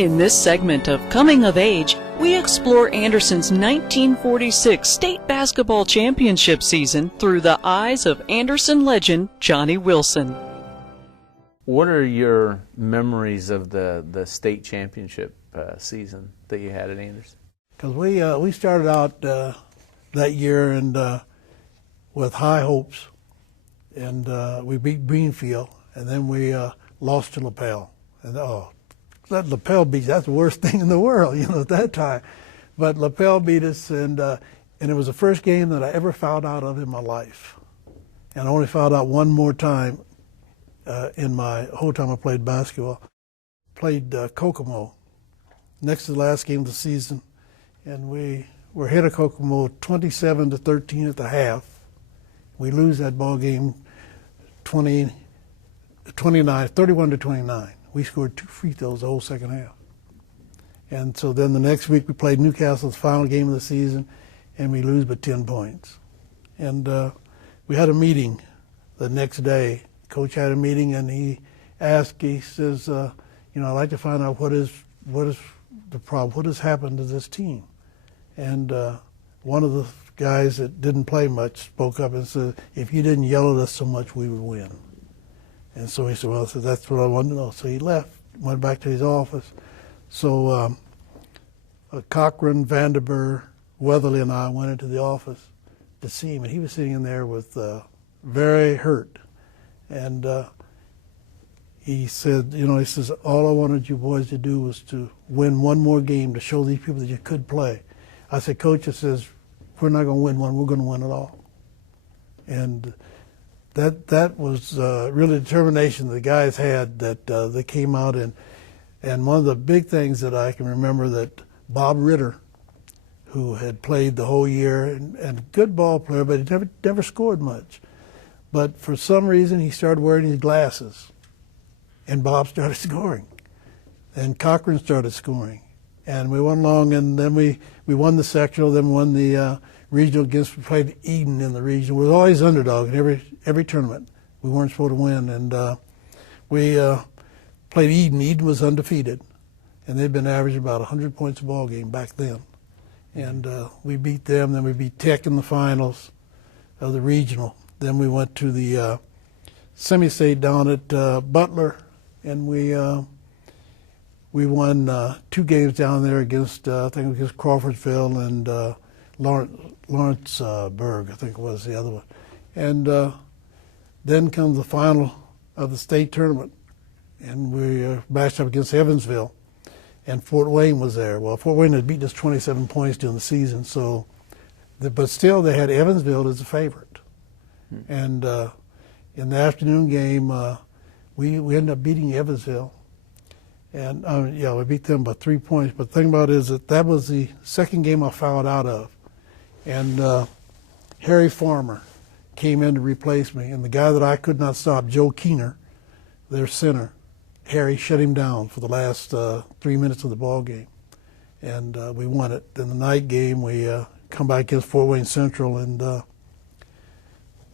In this segment of Coming of Age, we explore Anderson's 1946 state basketball championship season through the eyes of Anderson legend Johnny Wilson. What are your memories of the state championship season that you had at Anderson? Because we started out that year and with high hopes, and we beat Greenfield, and then we lost to LaPel. And that LaPel beat, that's the worst thing in the world, at that time. But LaPel beat us, and it was the first game that I ever fouled out of in my life. And I only fouled out one more time in my whole time I played basketball. Played Kokomo, next to the last game of the season, and we were ahead of Kokomo 27-13 at the half. We lose that ball game 31-29. We scored 2 free throws the whole second half. And so then the next week we played Newcastle's final game of the season, and we lose by 10 points. And we had a meeting the next day. Coach had a meeting, and he says, I'd like to find out what is the problem, what has happened to this team. And one of the guys that didn't play much spoke up and said, if you didn't yell at us so much, we would win. And so he said, well, that's what I wanted to know. So he left, went back to his office. So Cochran, Vanderburg, Weatherly, and I went into the office to see him, and he was sitting in there with very hurt. And he said, all I wanted you boys to do was to win one more game to show these people that you could play. I said, Coach, it says, we're not going to win one, we're going to win it all. And that was really determination the guys had, that they came out and one of the big things that I can remember, that Bob Ritter, who had played the whole year and good ball player, but he never scored much. But for some reason he started wearing his glasses, and Bob started scoring, and Cochran started scoring, and we went along, and then we won the sectional, then won the regional against, we played Eden in the region. We were always underdog in every tournament. We weren't supposed to win, and we played Eden. Eden was undefeated, and they'd been averaging about 100 points a ball game back then. And we beat them. Then we beat Tech in the finals of the regional. Then we went to the semi-state down at Butler, and we won 2 games down there against, I think against Crawfordsville and Lawrenceburg, I think was the other one. And then comes the final of the state tournament, and we matched up against Evansville, and Fort Wayne was there. Well, Fort Wayne had beaten us 27 points during the season, so, but still they had Evansville as a favorite. And in the afternoon game, we ended up beating Evansville, and we beat them by 3 points. But the thing about it is that was the second game I fouled out of, and Harry Farmer came in to replace me, and the guy that I could not stop, Joe Keener, their center, Harry shut him down for the last 3 minutes of the ball game, and we won it. Then the night game, we come back against Fort Wayne Central, and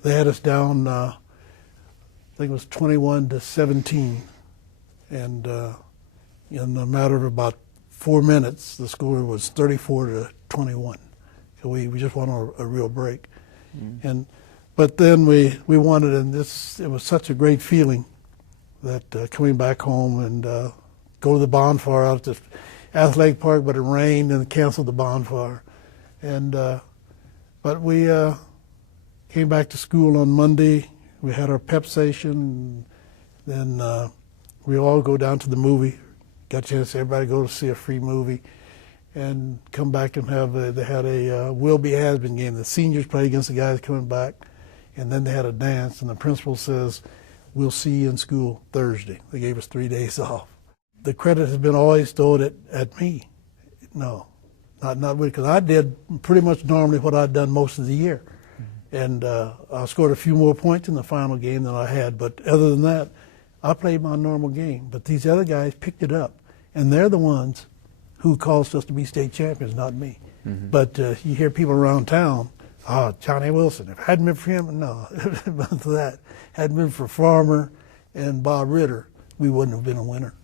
they had us down, I think it was 21-17, and in a matter of about 4 minutes, the score was 34-21. So we just won a real break. But then we won it, and it was such a great feeling that coming back home and go to the bonfire out at the Athletic Park, but it rained and canceled the bonfire. And but we came back to school on Monday. We had our pep station, and then we all go down to the movie. Got a chance to everybody go to see a free movie, and come back and they had a Will Be Has Been game. The seniors played against the guys coming back, and then they had a dance, and the principal says, we'll see you in school Thursday. They gave us 3 days off. The credit has been always thrown at me. No, not really, because I did pretty much normally what I'd done most of the year. And I scored a few more points in the final game than I had, but other than that, I played my normal game. But these other guys picked it up, and they're the ones who caused us to be state champions, not me. But you hear people around town, Johnny Wilson. If it hadn't been for him, no, but that hadn't been for Farmer and Bob Ritter, we wouldn't have been a winner.